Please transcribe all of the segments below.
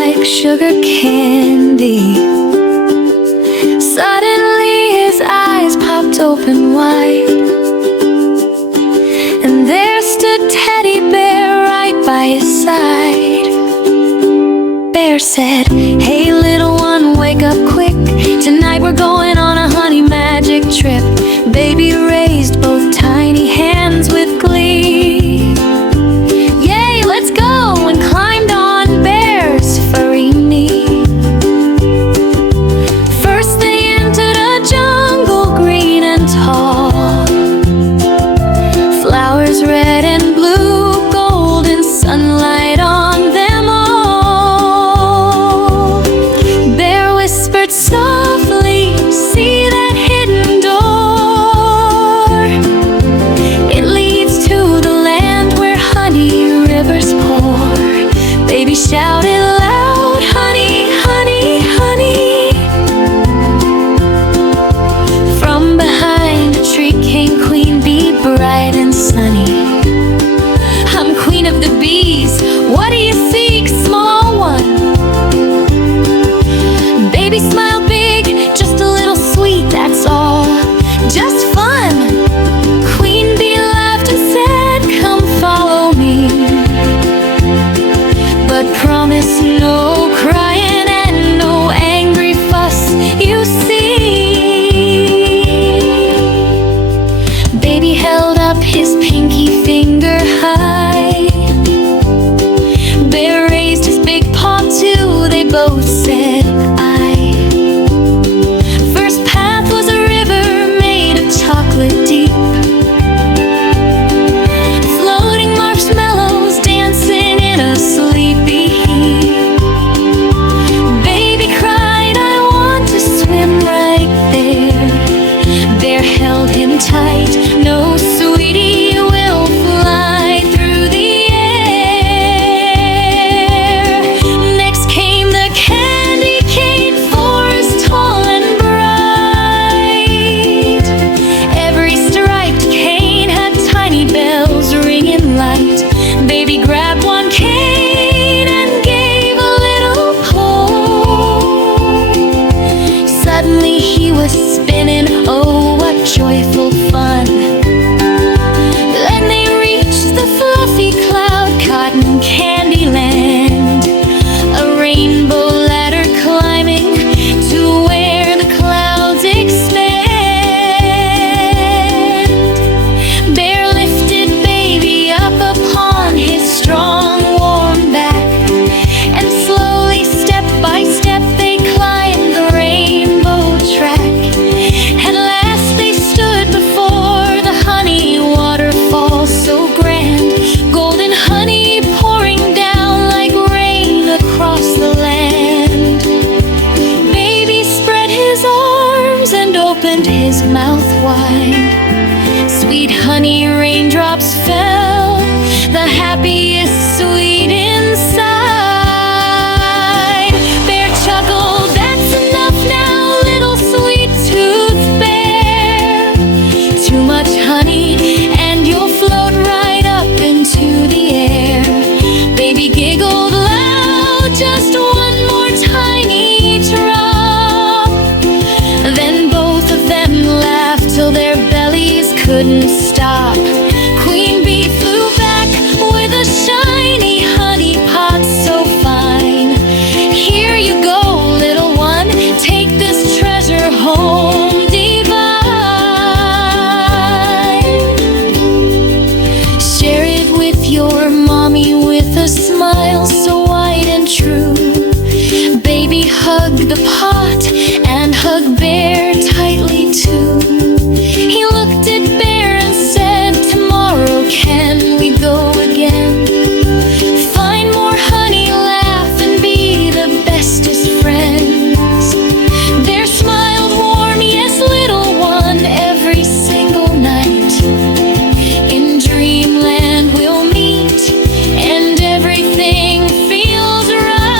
like sugar candy. Suddenly his eyes popped open wide, and there stood Teddy Bear right by his side. Bear said, "Hey little one, wake up quick. Tonight we're going on a honey magic trip." Baby raised both tiny hands with glee. "Yay, let's go!" and climbed on Bear's furry knee. First they entered a jungle green and tall, flowers red and blue, golden sunlight on them all. Bear whispered softly, "See that hidden door? It leads to the land where honey rivers pour." Baby shouted loud, "Honey, honey, honey." From behind a tree came Queen Bee, bright and sunny. "I'm queen of the bees. What do you seek, small one?" Baby smiled big, "Just a little sweet, that's all. Just fun." Queen Bee laughed and said, "Come follow me. But promise no crying and no angry fuss, you see." Baby held up his pinky finger high. Bear raised his big paw too. They both said, "Aye." First path was a river made of chocolate deep, floating marshmallows dancing in a sleepy heap. Baby cried, "I want to swim right there." Bear held him tight, "No, sweetie, we'll fly through the air." Next came the candy cane forest, tall and bright. Every striped cane had tiny bells ringing light. Baby grabbed one cane and gave a little pull. Suddenly he was spinning, oh what joyful fun. Then they reached the fluffy cloud cotton candy land, a rainbow ladder climbing to where the clouds expand. Bear lifted baby up upon his strong warm back, and slowly step by step they climbed the rainbow track. At last they stood before the honey waterfall, so grand, golden honey pouring down like rain across the land. Baby spread his arms and opened his mouth wide. Sweet honey raindrops fell, the happiest sweet inside. Bear chuckled, "That's enough now, little sweet tooth bear. Too much honey and you'll float right up into the air." Baby giggled loud, "Just one more tiny drop." Then both of them laughed till their bellies couldn't stop. Queen Bee flew back with a shiny honey pot so fine. "Here you go, little one, take this treasure home divine. Share it with your mommy with a smile so wide and true." Baby hugged the pot and hugged Bear tightly too. He looked at Bear and said, "Tomorrow can we go again? Find more honey, laugh, and be the bestest friends." Bear smiled warm, "Yes, little one, every single night. In dreamland we'll meet, and everything feels right."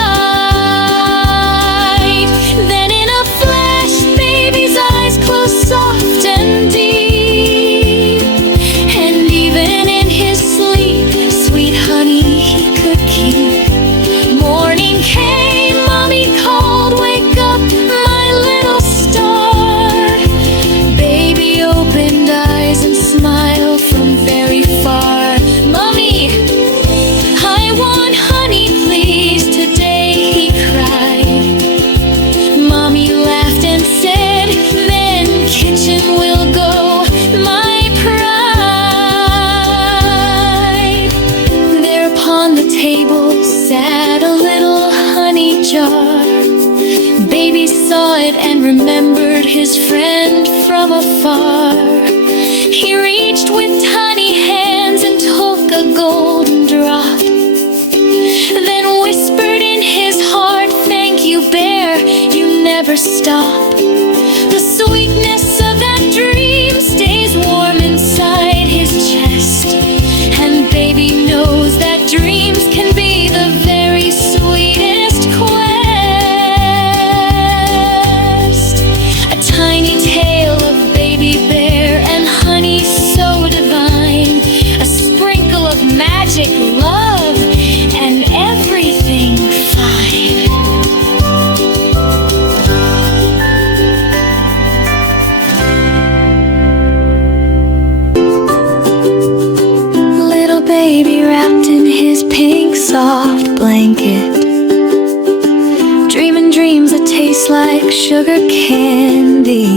and remembered his friend from afar. He reached with tiny hands and took a golden drop, then whispered in his heart, "Thank you, bear, you never stop." The sweetness of that dream stays warm inside his chest, and baby knows that dreams can be the very sweetest quest. A tiny tale of baby bear and honey so divine, a sprinkle of magic, love, and everything fine. Little baby wrapped in his pink soft blanket, dreaming dreams that taste like sugar candy.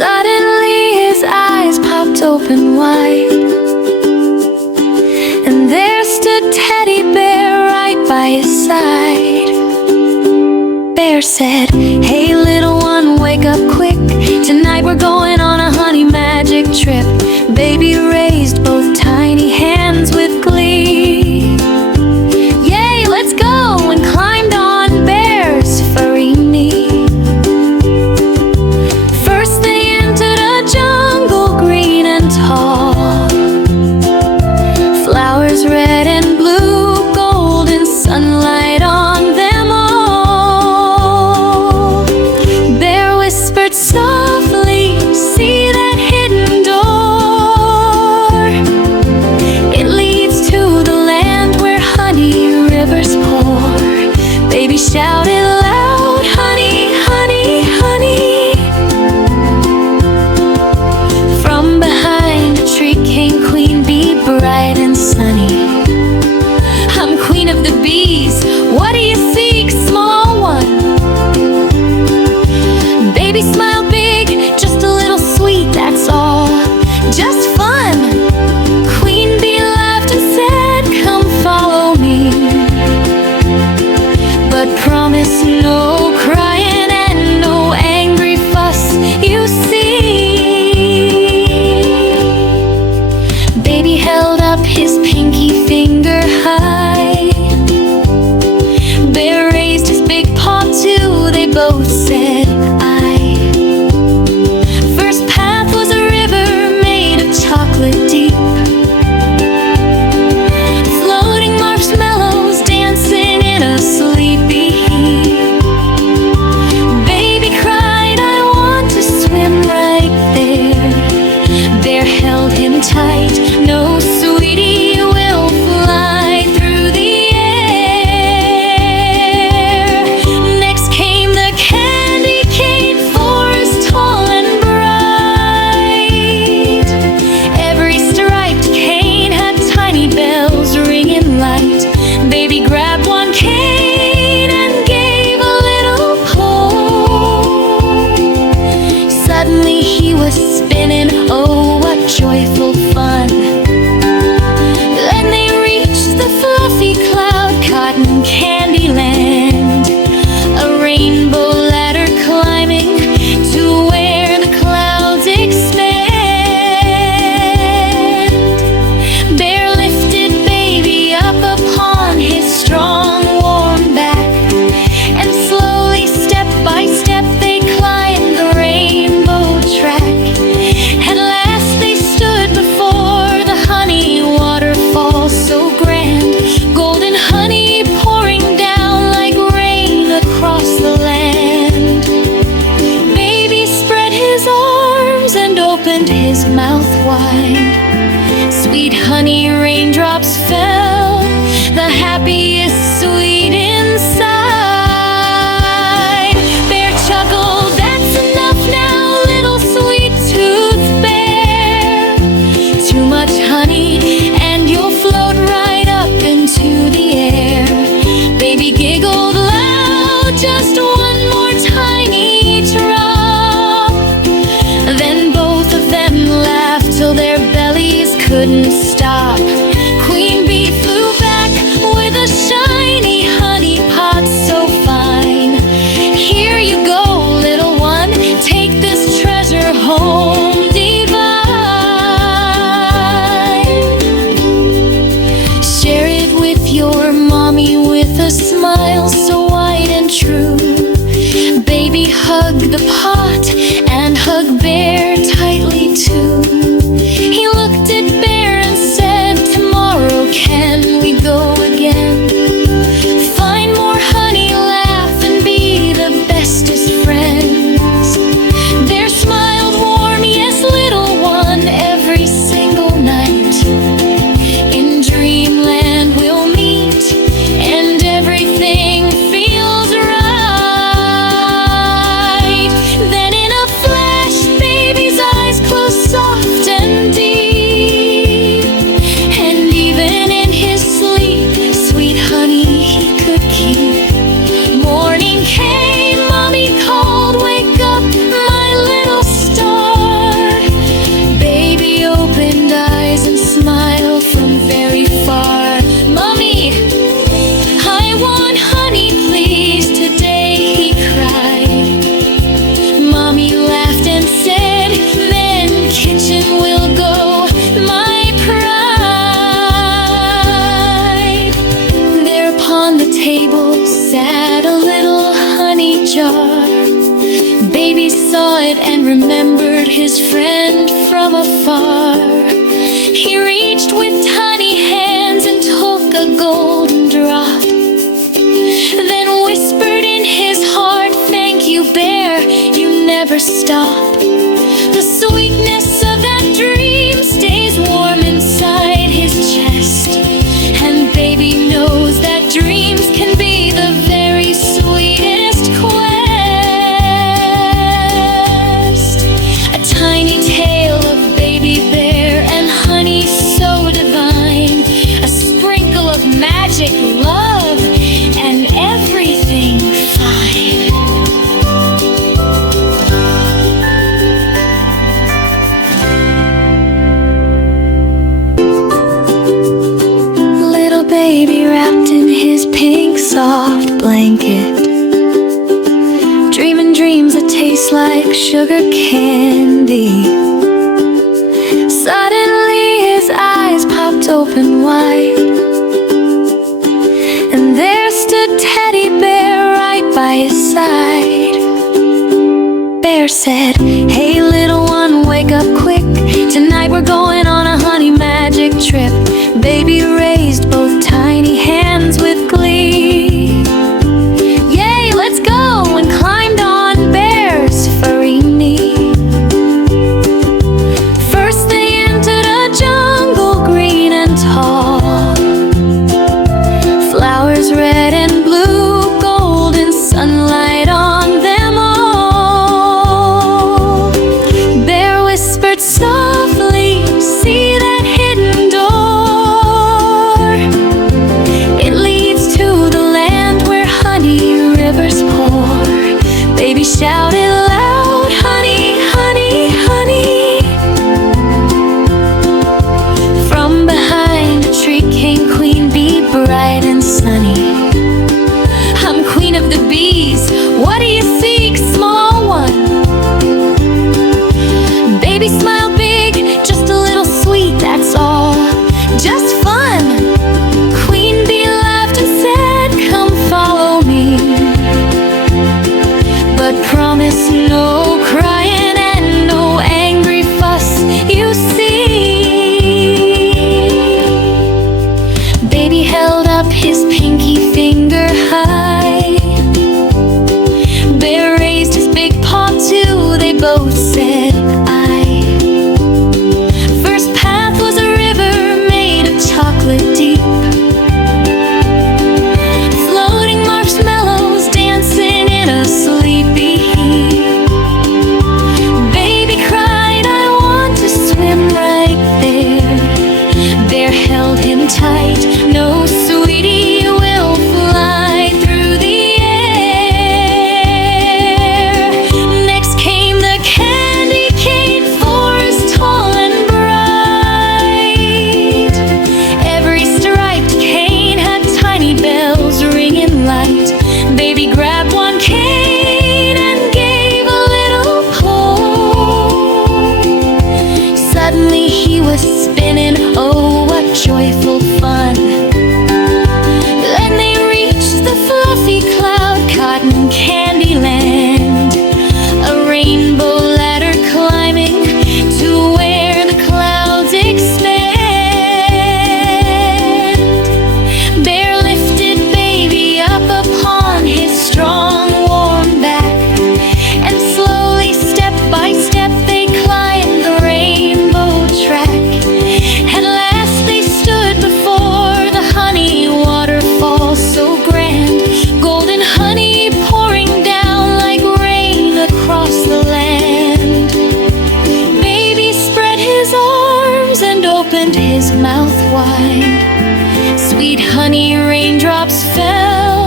Suddenly his eyes popped open wide, and there stood Teddy Bear right by his side. Bear said, "Hey little one, wake up quick. Tonight we're going on a honey magic trip." Baby raised both tiny hands with glee. "Yay, let's go!" and climbed on Bear's furry knee. First they entered a jungle green and tall, flowers red and blue, golden sunlight on them all. Bear whispered softly, "See that hidden door? It leads to the land where honey rivers pour." Baby shouted loud, "Honey, honey, honey." From behind a tree came Queen Bee, bright and sunny. "I'm queen of the bees. What do you seek, small one?" Baby smiled big, "Just a little sweet, that's all. Just fun." Queen Bee laughed and said, "Come follow me, but promise no crying and no angry fuss, you see." Baby held up his pinky finger high. Bear raised his big paw too. They both said, "Aye." First path was a river made of chocolate deep, floating marshmallows dancing in a sleepy heap. Baby cried, "I want to swim right there." Bear held him tight, "No, sweetie, we'll fly through the air." Next came the candy cane forest, tall and bright. Every striped cane had tiny bells ringing light. Baby grabbed one cane and gave a little pull. Suddenly he was spinning, oh what joyful fun. Then they reached the fluffy cloud cotton candy land, a rainbow ladder climbing to where the clouds expand. Bear lifted baby up upon his strong warm back, and slowly step by step they climbed the rainbow track. At last they stood before the honey waterfall so grand, golden honey pouring down like rain across the land. Baby spread his arms and opened his mouth wide. Sweet honey raindrops fell, the happiest sweet inside. Bear chuckled, "That's enough now, little sweet tooth bear. Too much honey and you'll float right up into the air." Baby giggled loud, "Just one more tiny drop." Then both of them laughed till their bellies couldn't stop. Queen Bee flew back with a shiny honey pot so fine. "Here you go. the pot and hugged Bear tightly too. He looked at Bear and said, "Tomorrow can we go again? Find more honey, laugh, and be the bestest friends." Bear smiled warm, "Yes, little one, every single night. In dreamland we'll meet, and everything feels right." Then in a flash, baby's eyes closed soft and deep, and even in his sleep, sweet honey he could keep. Morning came, mommy called, "Wake up, my little star." Baby opened eyes and smiled from very far. "Mommy, I want honey, please, today," he cried. Mommy laughed and said, "Then kitchen will go, my pride." There upon the table sat a little honey jar. Baby saw it and remembered his friend from afar. He reached with tiny hands and took a golden drop, then whispered in his heart, "Thank you, Bear, you never stop." The sweetness of that dream stays warm inside his chest, and baby knows that dreams can be the very sweetest quest. A tiny tale of baby bear and honey so divine, a sprinkle of magic, love, and everything fine. Little baby wrapped in his pink soft blanket, dreaming dreams that taste like sugar candy. Suddenly his eyes popped open wide, and there stood Teddy Bear right by his side. Bear said, "Hey little one, wake up quick. Tonight we're going on a honey magic trip." Baby raised both tiny hands with glee. "Yay, let's go!" and climbed on Bear's furry knee. First they entered a jungle green and tall, flowers red and blue, golden sunlight on them all. Bear whispered softly, "See that hidden door? intertwined. Sweet honey raindrops fell,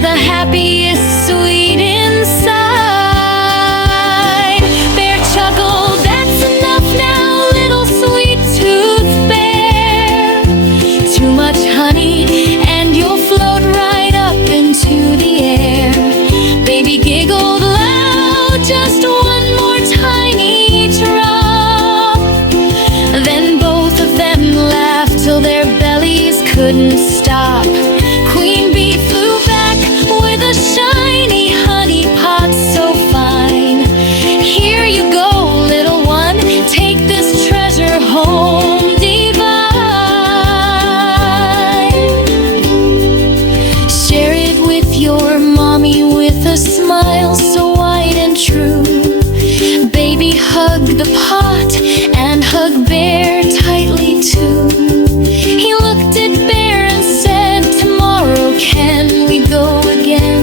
the happiest sweet inside. Bear chuckled, "That's enough now, little sweet tooth bear. Too much honey and you'll float right up into the air." Baby giggled loud, "Just one more tiny drop." Then both of them laughed till their bellies couldn't stop. Queen bee flew back with a shiny honey pot so fine. "Here you go, little one, take this treasure home divine. Share it with your mommy with a smile so wide and true." Baby hugged the pot and hugged Bear tightly too. He looked at Bear and said, "Tomorrow can we go again?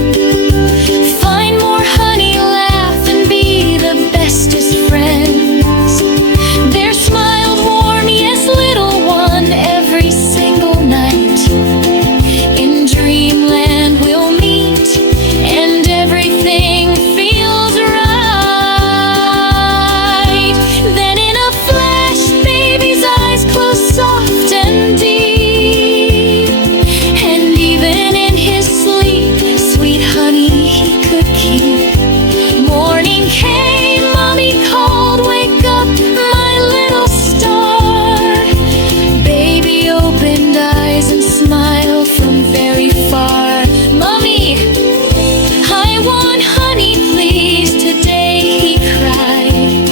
Find more honey, laugh, and be the bestest friends." Bear smiled warm, "Yes, little one, every single night. In dreamland we'll meet and everything feels right." Then in a flash, baby's eyes closed soft and deep, and even in his sleep, sweet honey he could keep. Morning came, mommy called, "Wake up, my little star." Baby opened eyes and smiled from very far. "Mommy, I want honey, please, today," he cried.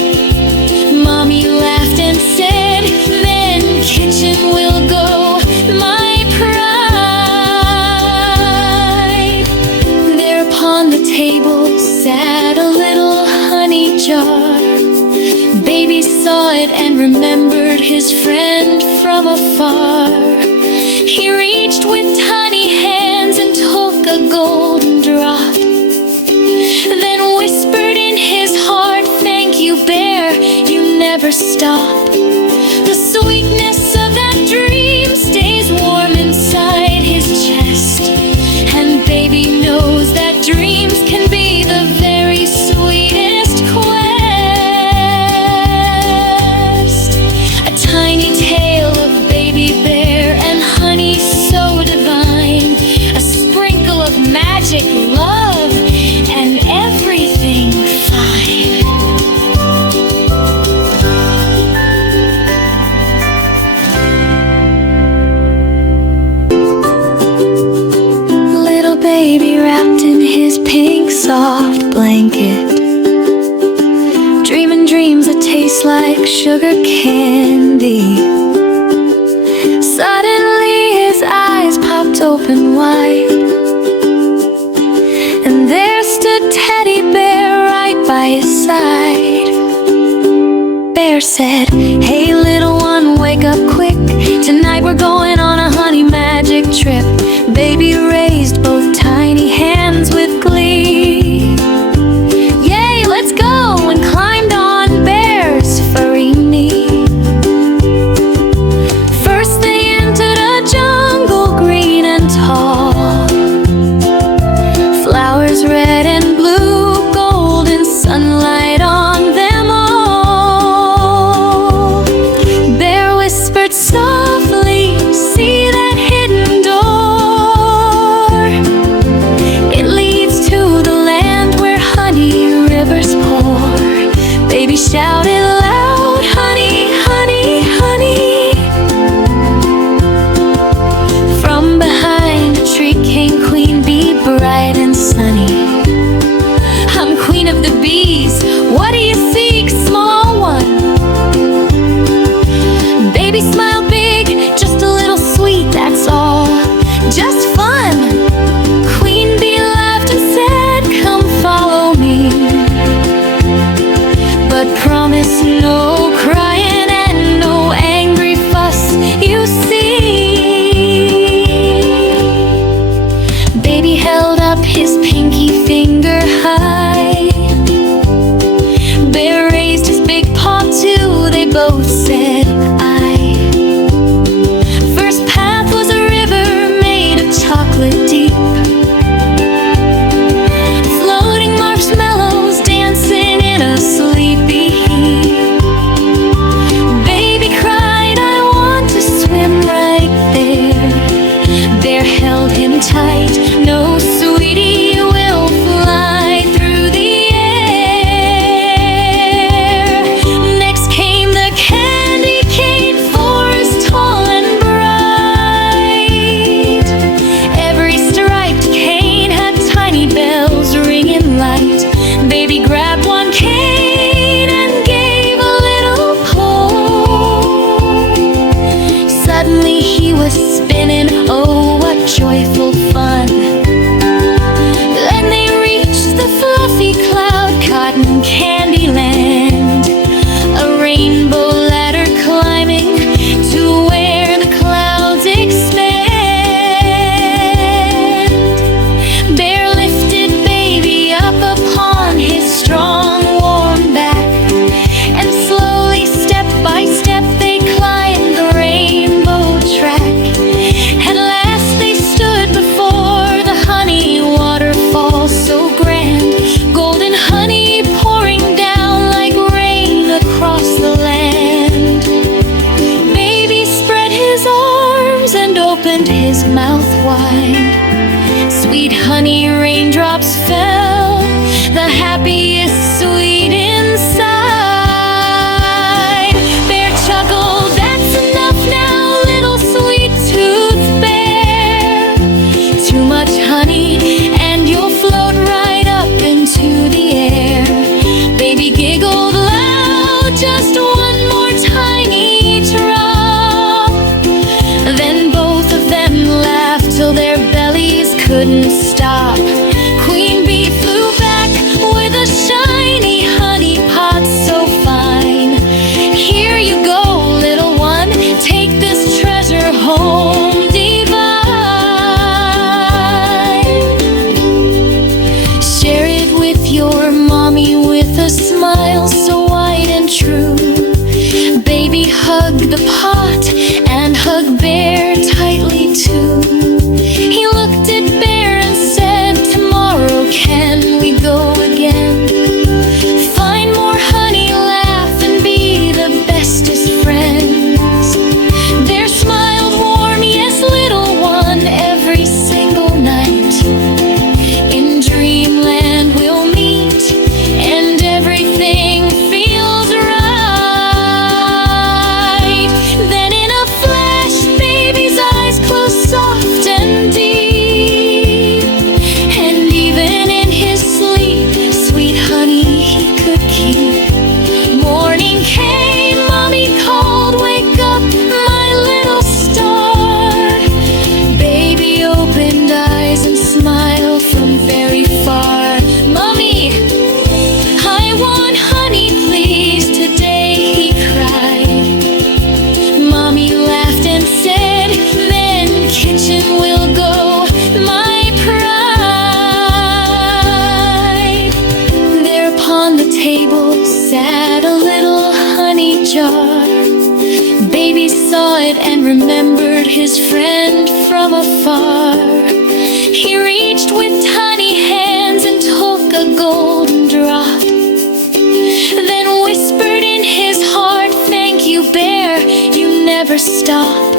Mommy laughed and said, "Then kitchen will go, my pride." There upon the table sat a little honey jar. Baby saw it and remembered his friend from afar. He reached with tiny hands and took a golden drop, then whispered in his heart, "Thank you, Bear, you never stop." The sweetness of that dream stays warm inside his chest, and baby knows that dreams can be the very sweetest quest. A tiny tale of baby bear and honey so divine, a sprinkle of magic, love, and everything fine. Little baby wrapped in his pink soft blanket, dreaming dreams that taste like sugar candy. Suddenly his eyes popped open wide, and there stood Teddy Bear right by his side. Bear said, "Hey little one, wake up quick. Tonight we're going on a honey magic trip." Baby raised both tiny hands with glee. "Yay, let's go!" and climbed on Bear's furry knee. First they entered a jungle green and tall, flowers red and blue, golden sunlight on them all. Bear whispered softly, "See that hidden door? It leads to the land where honey rivers pour." Baby shouted loud, "Honey, honey, honey." From behind a tree came Queen Bee, bright and sunny. "I'm queen of the bees, what do you seek, small one?" Baby smiled big, "Just a little sweet, that's all. Just fun." Queen Bee laughed and said, "Come follow me, but promise no crying and no angry fuss, you see." Baby held up his pinky finger high. Bear raised his big paw too, they both said, "I." wine. Sweet honey raindrops fell, the happiest sweet inside. Bear chuckled, "That's enough now, little sweet tooth bear. Too much honey and you'll float right up into the air." Baby giggled loud, "Just one more tiny drop." Then both of them laughed till their bellies couldn't stop. Queen bee flew back with a shiny honey pot so fine. "Here you go, little one, take this treasure home divine. Share it with your mommy with a smile so wide and true." Baby hugged the pot and hugged Bear tightly too. He looked at Bear and said, "Tomorrow can we go again? Find more honey, laugh, and be the bestest friends." Bear smiled warm, "Yes, little one, every single night. In dreamland we'll meet and everything feels right." Then in a flash, baby's eyes closed soft and deep, and even in his sleep, sweet honey he could keep. Morning came, mommy called, "Wake up, my little star." Baby opened eyes and smiled from very far. "Mommy, I want honey, please, today," he cried. Mommy laughed and said, "Then kitchen will go, my pride." There upon the table sat a little honey jar. Baby saw it and remembered his friend from afar. He reached with tiny hands and took a golden drop, then whispered in his heart, "Thank you, Bear, you never stop."